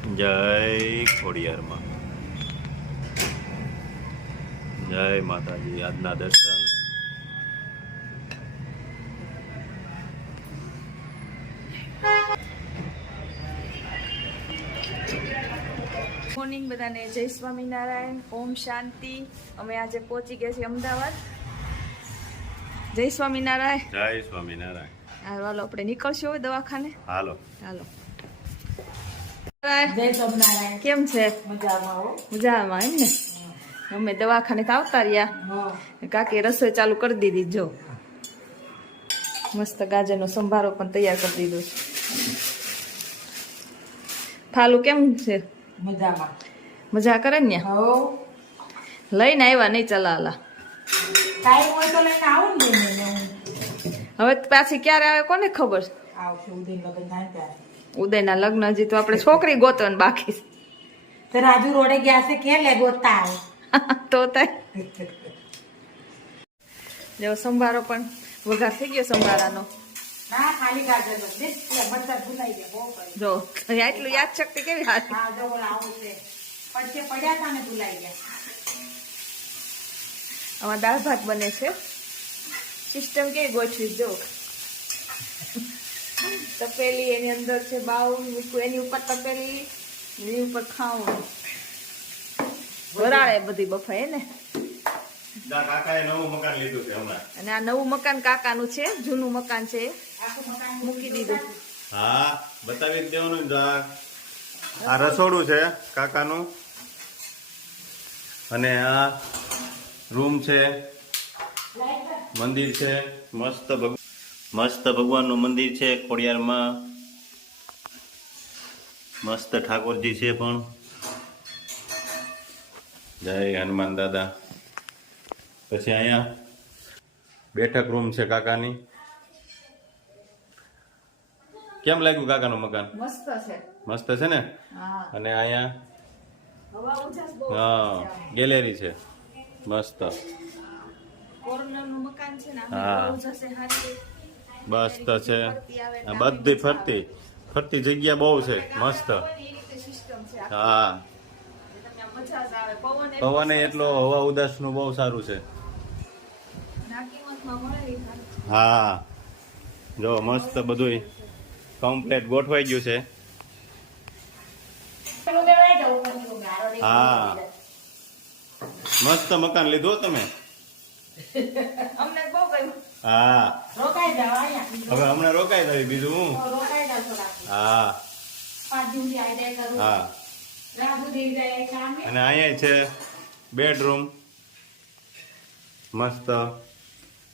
જય ખોડિયારમાં જય માતાજી. આજના દર્શન મોર્નિંગ બધાને જય સ્વામિનારાયણ, ઓમ શાંતિ. અમે આજે પહોંચી ગયા છીએ અમદાવાદ. જય સ્વામિનારાયણ. જય સ્વામિનારાયણ. હાલો આપણે નીકળશું હવે દવાખાને. હાલો હાલો. જય સ્વામિનારાયણ. કેમ છે? મજામાં હો. મજામાં એમ ને. અમે દવાખાને તો આવતા રહ્યા. કાકી રસોઈ ચાલુ કરી દીધી. જો મસ્ત ગાજરનો સંભારો પણ તૈયાર કરી દીધો છે. ફાલું કેમ છે? મજામાં. મજા કરે ને? હો. લઈને આવ્યા નહીં ચલાલા. ટાઈમ હોય તો લઈને આવું ને બેન. હવે પાછી ક્યારે આવે કોને ખબર. આવશે ઉદય લગન થાય ત્યારે. ઉદયના લગ્ન હજી તો આપણે છોકરી ગોતવાની બાકી છે. તો રાજુ રોડે ગયા છે કે લે ગોતા આવે. તો થાય. જો સંભારો પણ વઘાર થઈ ગયો સંભારાનો. ના ખાલી ગાજરનો છે. એટલે મરચા ભૂલાઈ ગયા બહુ કરી. જો એટલું યાદ શક્તિ કેવી હારી. હા જો ઓલા આવું છે. પડશે પડ્યા તા ને ભૂલાઈ ગયા. આમાં દાળ ભાત બને છે. સિસ્ટમ કેવી ગોઠવી જો. તપેલી એની અંદર છે બાઉલ મૂકવું, એની ઉપર તપેલી, એની ઉપર ખાવું. વરાળે બધી બફાય ને. કાકાએ નવું મકાન લીધું છે હમણાં. અને આ નવું મકાન કાકાનું છે. જૂનું મકાન છે આખું મકાન મૂકી દીધું. હા બતાવી જ દેવાનું ને. આ રસોડું છે કાકાનું અને આ રૂમ છે, મંદિર છે. મસ્ત ભગવાનનું મંદિર છે ખોડિયારમાં. મસ્ત ઠાકોરજી છે પણ. જય હનુમાન દાદા. પછી અહીંયા બેઠક રૂમ છે કાકાની. કેમ લાગ્યું કાકાનું મકાન? મસ્ત છે. મસ્ત છે ને. હા. અને અહીંયા હવા ઉજાસ બહુ હા ગેલેરી છે મસ્ત. કોર્નરનું મકાન છે ને. હા. હવા ઉજાસ છે હારી. મસ્ત છે. આ બધી ફરતી જગ્યા બહુ છે મસ્ત. સિસ્ટમ છે. હા મજા જ આવે. પવન એટલો હવા ઉદાસ નું બહુ સારું છે. ના કિંમતમાં મળે એ સારું છે. હા જો મસ્ત બધું કમ્પ્લેટ ગોઠવાઈ ગયું છે. પેલું દેવાય જવું પડ્યું ગારો દે. હા મસ્ત મકાન લીધું હો તમે. અમને બહુ ગયું. હા રોકાઈ જાવ અહીંયા. હવે હમણાં રોકાઈ જાય બીજું હું. રોકાઈ જાવ થોડા. હા 5 દિવસ આઈ જાય કરું. હા રાજુ દઈ જાય સામે. અને અહીંયા છે બેડરૂમ. મસ્ત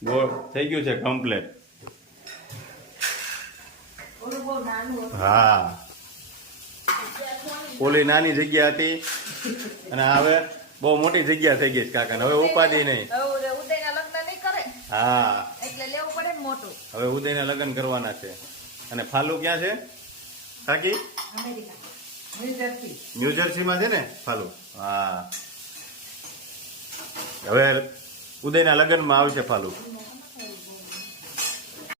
ગોળ થઈ ગયું છે કમ્પ્લેટ. ઓલું બહુ નાનું હતું. હા ઓલી નાની જગ્યા હતી અને હવે બહુ મોટી જગ્યા થઈ ગઈ છે કાકા. હવે ઉપાધિ નહીં. હવે ઉદયના લગ્ન નહીં કરે હા એટલે લેવું પડે ને મોટું. હવે ઉદયના લગ્ન કરવાના છે. અને ફાલુ ક્યાં છે કાકી? અમેરિકા. ન્યૂ ન્યુજર્સીમાં છે ને ફાલુ. હા હવે ઉદયના લગ્નમાં આવશે ફાલુ.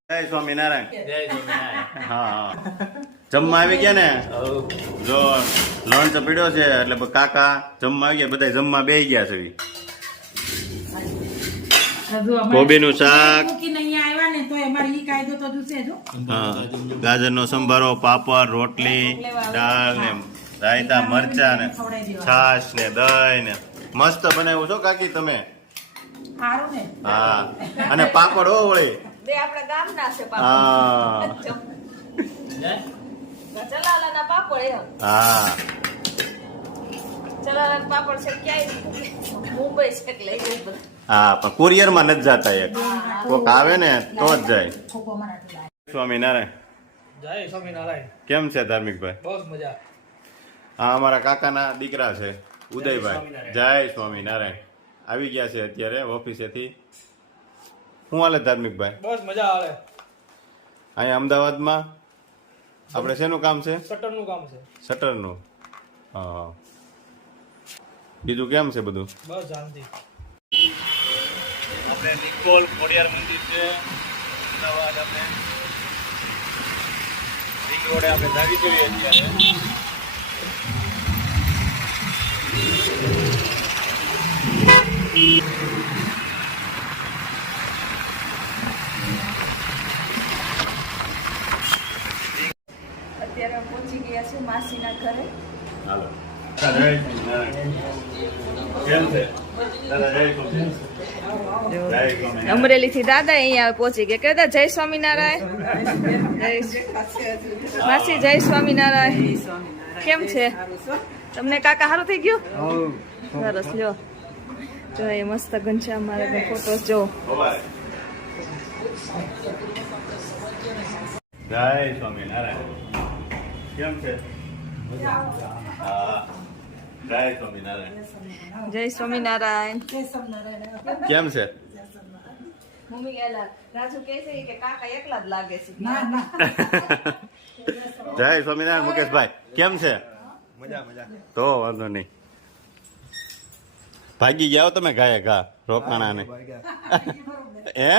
જય સ્વામિનારાયણ. હા હા જમવા આવી ગયા ને. જો લંચ પીડ્યો છે એટલે કાકા જમવા આવી ગયા. બધા જમવા બેસી ગયા છે. કોબીનું શાક, મૂકીને અહીંયા આવ્યા ને તો અમારે ઈ કાયદો તો દુસે જો. હા ગાજરનો સંભારો, પાપડ, રોટલી, દાળ ને રાયતા, મરચા ને છાશ ને દહીં ને મસ્ત બનાવ્યું છો કાકી તમે. સારું ને. હા અને પાપડ હો વળી. બે આપણા ગામના છે હા ચલાલાના પાપડ એમ. હા ચલાલાના પાપડ છે ક્યાંય મુંબઈ છે એટલે એ બધા. હા પણ કુરિયર માં નથી જતા. એક કોક આવે ને તો જ જાય. ખોખો મરાઠી લાય. સ્વામિનારાયણ. જય સ્વામિનારાયણ. કેમ છે ધાર્મિકભાઈ? બહુ મજા. હા અમારા કાકાના દીકરા છે ઉદયભાઈ. જય સ્વામિનારાયણ. આવી ગયા છે અત્યારે ઓફિસેથી. શું હાલે ધાર્મિકભાઈ? બસ મજા આવે. અહીંયા અમદાવાદમાં આપણે શેનું કામ છે? શટરનું કામ છે. શટરનું. હા બીજું કેમ છે બધું? બસ શાંતિ. આપણે નિકોલ ખોડિયાર મંદિર છે અમદાવાદ. આપણે રિંગ રોડે આપણે ધાવી જોઈએ અત્યારે. અત્યારે પહોંચી ગયા છે માસીના ઘરે. હાલો કેમ છે અમરેલી થી દાદા અહીંયા પહોંચી ગયા. કહેતા જય સ્વામિનારાયણ. માસી જય સ્વામિનારાયણ. કેમ છે તમને કાકા? સારું થઈ ગયું? સરસ. લ્યો જો એ મસ્ત ઘનશ્યામ મારા ફોટોસ જો. જય સ્વામિનારાયણ. કેમ છે? હા જય સ્વામિનારાયણ. જય સ્વામિનારાયણ. કેમ છે? મમ્મી ગયેલા રાજુ કહે છે કે કાકા એકલા જ લાગે છે. ના ના જય સ્વામિનારાયણ મુકેશભાઈ. કેમ છે? તો વાંધો નહીં. ભાગી ગયા હો તમે ગાયે ઘા રોકાણા ને હે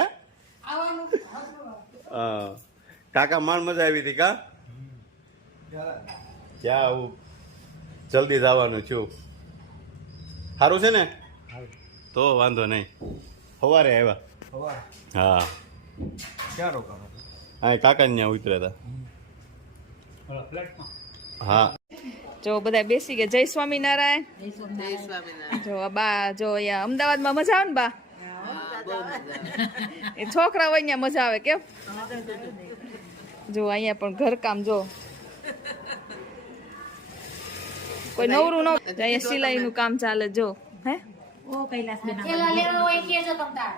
કાકા માણ મજા આવી હતી કા? ક્યાં આવું જલ્દી જવાનું છું. સારું છે ને? તો વાંધો નહીં. સવારે આવ્યા. હા હા કાકા ત્યાં ઉતર્યા હતા. હા જો બધા બેસી ગયા. જય સ્વામિનારાયણ. જો આ બા જો અહીંયા અમદાવાદમાં મજા આવે ને બા? એ છોકરા હોય અહીંયા મજા આવે. કેમ જો અહીંયા પણ ઘરકામ જો કોઈ નવરું ન અહીંયા સિલાઈ નું કામ ચાલે જો. હે ઓ કૈલાસ બેન થેલા લેવા હોય કેજો તમ તાર.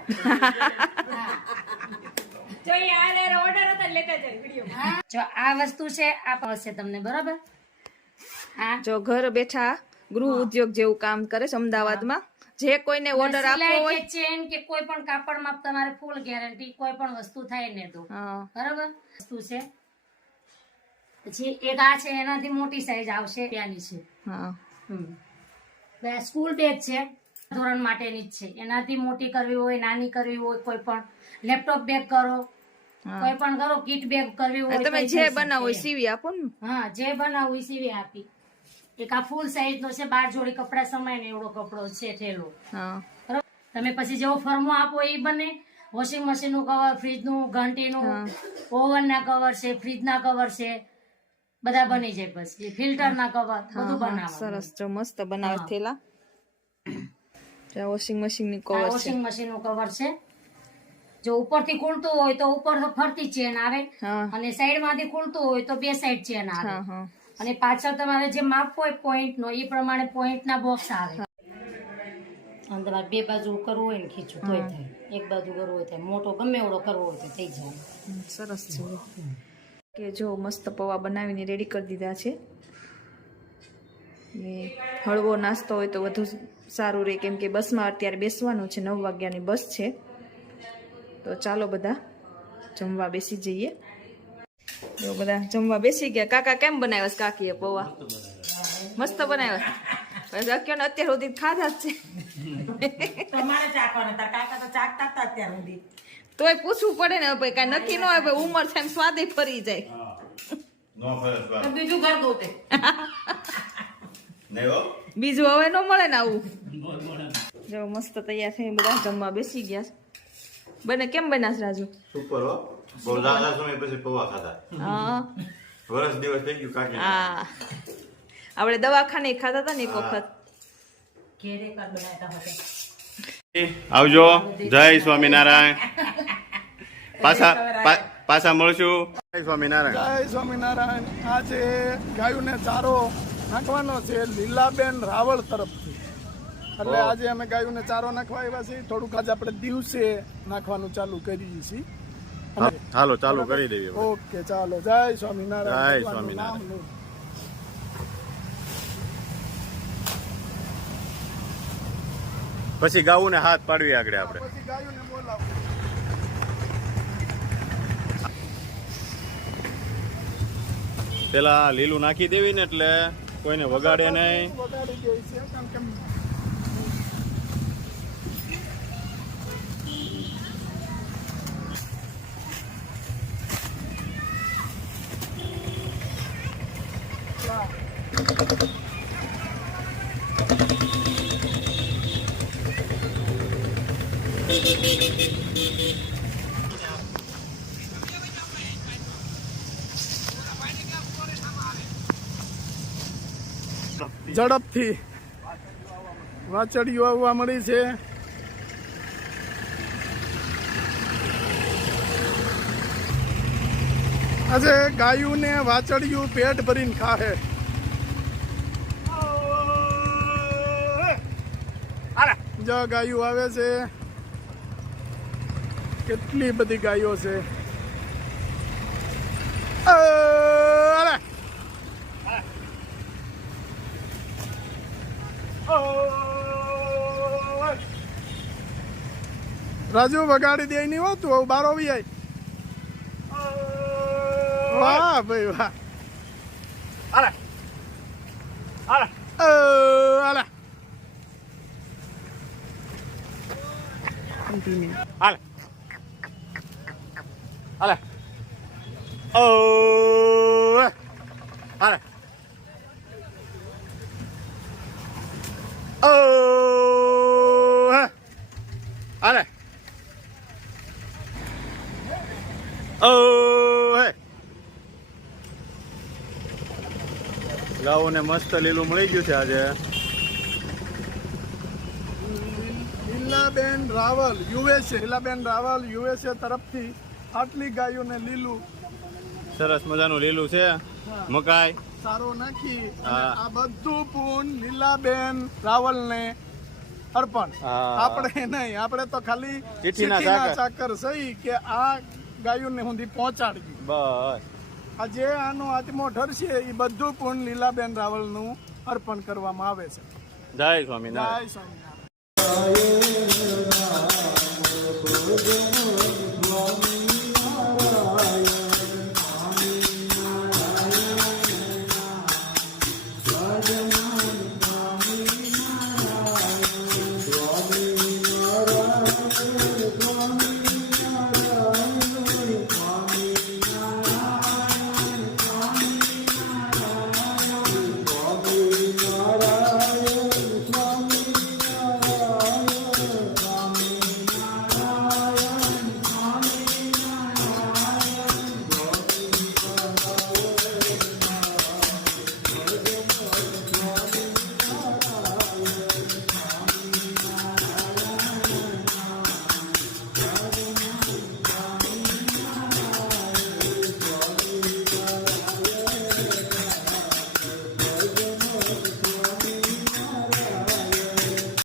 જો આ વસ્તુ છે આ પડશે તમને બરાબર. જો ઘર બેઠા ગૃહ ઉદ્યોગ જેવું કામ કરે છે અમદાવાદમાં. જે કોઈને ઓર્ડર આપવો સિલાઈ હોય કે ચેન કે કોઈ પણ કાપડમાં તમારે ફૂલ ગેરંટી કોઈ પણ વસ્તુ થાય ને તો હા બરાબર વસ્તુ છે. પછી એક આ છે એનાથી મોટી સાઈઝ આવશે ત્યાંની છે. હા બે સ્કૂલ બેગ છે ધોરણ માટેની જ છે. એનાથી મોટી કરવી હોય નાની કરવી હોય કોઈ પણ લેપટોપ બેગ કરો કોઈ પણ કરો કીટ બેગ કરવી હોય તમે તો જે થઈ બનાવો એ શકે. સીવી આપો ને. હા જે બનાવવું એ સીવી આપી. એક આ ફૂલ સાઈઝ નો છે 12 જોડી કપડા સમાય ને એવડો કપડો છે થેલો. હા બરાબર તમે પછી જેવો ફર્મો આપો એ બને. વોશિંગ મશીન નું કવર ફ્રીજ નું ઘંટીનું ઓવન ના કવર છે ફ્રીજ ના કવર છે બધા બની જાય. પછી ફિલ્ટર ના કવર બધું બનાવો. સરસ જો મસ્ત બનાવે થેલા. વોશિંગ મશીન ની કવર છે. વોશિંગ મશીન નું કવર છે. જો ઉપરથી ખુલતું હોય તો ઉપર ફરતી ચેન આવે હા અને સાઈડ માંથી ખુલતું હોય તો બે સાઈડ ચેન આવે. હા હા અને પાછળ તમારે જે માપ હોય પોઈન્ટ નો એ પ્રમાણે પોઈન્ટ ના બોક્સ આવે. અને તમારે બે બાજુ કરવું હોય ને ખીચું તોય થાય. એક બાજુ કરવું હોય થાય. મોટો ગમે એવડો કરવો હોય તો થઈ જાય. સરસ છે કે જો મસ્ત પૌવા બનાવીને રેડી કરી દીધા છે. ને હળવો નાસ્તો હોય તો વધુ સારું રહે કેમ કે બસમાં અત્યારે બેસવાનું છે. 9 વાગ્યાની બસ છે તો ચાલો બધા જમવા બેસી જઈએ. જો બધા જમવા બેસી ગયા. કાકા કેમ બનાવ્યા છે કાકીએ પૌવા? મસ્ત બનાવ્યા. અત્યાર સુધી ખાધા જ છે. તમારે ચાખવાના હતા કાકા તો ચાખતા હતા અત્યાર સુધી. તોય પૂછવું પડે ને ભાઈ કઈ નક્કી ન હોય ભાઈ ઉંમર થાય સ્વાદે ફરી જાય. બીજું ઘર દો તે બીજું હવે ન મળે ને આવું. જો મસ્ત તૈયાર થઈને બધા જમવા બેસી ગયા છે. બને કેમ બન્યા છે રાજુ? સુપર હો. બહુ દાદા સમય પછી પૌવા ખાધા. હા વર્ષ દિવસ થઈ ગયું કાકી. હા આપણે દવાખાને ખાધા હતા ને એક વખત. ઘેરે કાક બનાવતા હતા. આવજો. જય સ્વામિનારાયણ. પાછા મળશું. જય સ્વામિનારાયણ. જય સ્વામિનારાયણ. આ છે ગાયોને ચારો નાખવાનો છે લીલાબેન રાવળ તરફથી. એટલે આજે અમે ગાયોને ચારો નાખવા આવ્યા છીએ. થોડુંક આજે આપણે દિવસે નાખવાનું ચાલુ કરીએ છીએ. હાલો ચાલુ કરી દઈએ. ઓકે ચાલો. જય સ્વામિનારાયણ. જય સ્વામિનારાયણ. નામ લો. પછી ગાવું ને હાથ પાડવી આગળ આપણે. પછી ગાયોને બોલાવો. પેલા લીલું નાખી દેવી ને એટલે કોઈને વગાડે નહીં. વગાડી ગઈ છે કારણ કે ઝડપથી વાછડીઓ આવવા મળી છે. આજે ગાયું ને વાછડિયું પેટ ભરીને ખાહે. જો ગાયું આવે છે, કેટલી બધી ગાયો છે. રાજુ વગાડી દે નહીં હોતું આવું બાર આવી જાય. વાહ ભાઈ વાહ. હાલે હાલે હાલે હાલે હાલે ઓ હાલે ઓ હાલે ઓ ગાઓને મસ્ત લીલું મળી ગયું છે આજે. લીલાબેન રાવલ યુએસએ, લીલાબેન રાવલ યુએસએ તરફથી આટલી ગાયોને લીલું સરસ મજાનું લીલું છે મકાઈ સારો નાખી આ બધું પૂન લીલાબેન રાવલને અર્પણ. આપણે નહીં, આપણે તો ખાલી ચીઠીના ચાકર સહી કે આ ગાયોને સુધી પહોંચાડી બસ. આજે આનો આત્મો ઠરશે એ બધું પૂર્ણ લીલાબેન રાવલનું અર્પણ કરવામાં આવે છે. જય સ્વામિનારાયણ. જય સ્વામિનારાયણ.